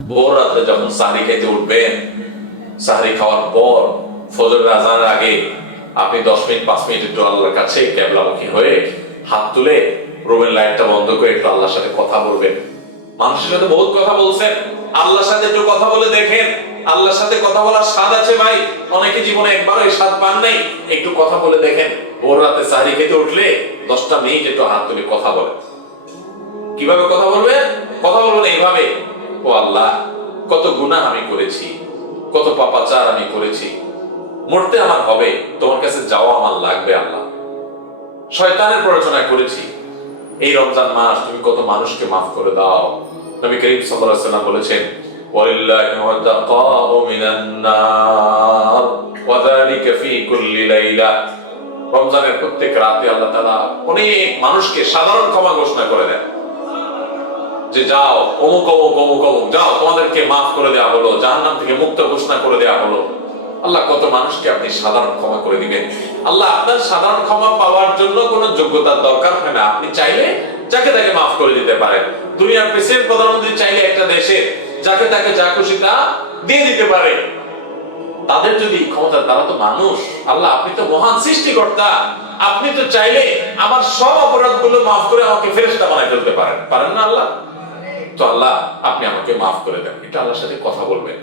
ভোর রাতে যখন সাহরি খেতে উঠবেন, সাহরি খাওয়ার পর ফজরের আজানের আগে আপনি 10 মিনিট 5 মিনিট একটু আল্লাহর কাছে কেবলামুখী হয়ে হাত তুলে রুমের লাইটটা বন্ধ করে একটু আল্লাহর সাথে কথা বলবেন। মানুষের সাথে বহুত কথা বলছেন, আল্লাহর সাথে একটু কথা বলে দেখেন। আল্লাহর সাথে কথা বলার স্বাদ আছে ভাই, অনেকে জীবনে একবারও এই স্বাদ পান নাই। একটু কথা বলে দেখেন, ভোর রাতে সাহরি খেতে উঠলে 10টা মিনিট একটু হাত তুলে কথা বলেন। কিভাবে কথা বলবেন? কথা বলবেন এইভাবে, ও আল্লাহ, কত গুনাহ আমি করেছি, কত পাপাচার আমি করেছি, মরতে আমার হবে, তোমার কাছে যাওয়া আমার লাগবে আল্লাহ। শয়তানের প্ররোচনা করেছি, এই রমজান মাস তুমি কত মানুষকে মাফ করে দাও। নবী করিম সাল্লাল্লাহু আলাইহি ওয়াসাল্লাম বলেছেন, ওয়ালিল্লাহি ওয়াতাকাউ মিনান নার ওয়া যালিকা ফি কুল্লি লাইলা। রমজানের প্রত্যেক রাতে আল্লাহ তাআলা অনেক মানুষকে সাধারণ ক্ষমা ঘোষণা করে দেন, যে যাও অমুক অমুক অমুক অমুক যাও, তোমাদেরকে মাফ করে দেওয়া হলো, জাহান্নাম থেকে মুক্ত ঘোষণা করে দেওয়া হলো। আল্লাহ কত মানুষকে আপনি সাধারণ ক্ষমা করে দিবেন। আল্লাহ আপনার সাধারণ ক্ষমা পাওয়ার জন্য কোনো যোগ্যতার দরকার হয় না, আপনি চাইলে যাকে তাকে মাফ করে দিতে পারেন। দুনিয়ার প্রেসিডেন্ট প্রধানমন্ত্রী চাইলে একটা দেশে যাকে তাকে যা খুশি তা দিয়ে দিতে পারে। তাদের যদি ক্ষমতা, তারা তো মানুষ। আল্লাহ আপনি তো মহান সৃষ্টিকর্তা, আপনি তো চাইলে আমার সব অপরাধগুলো মাফ করে আমাকে ফেরেশতা বানায় ফেলতে পারেন, পারেন না আল্লাহ? তো আল্লাহ আপনি আমাকে মাফ করে দেন, এটা আল্লাহর সাথে কথা বলবেন।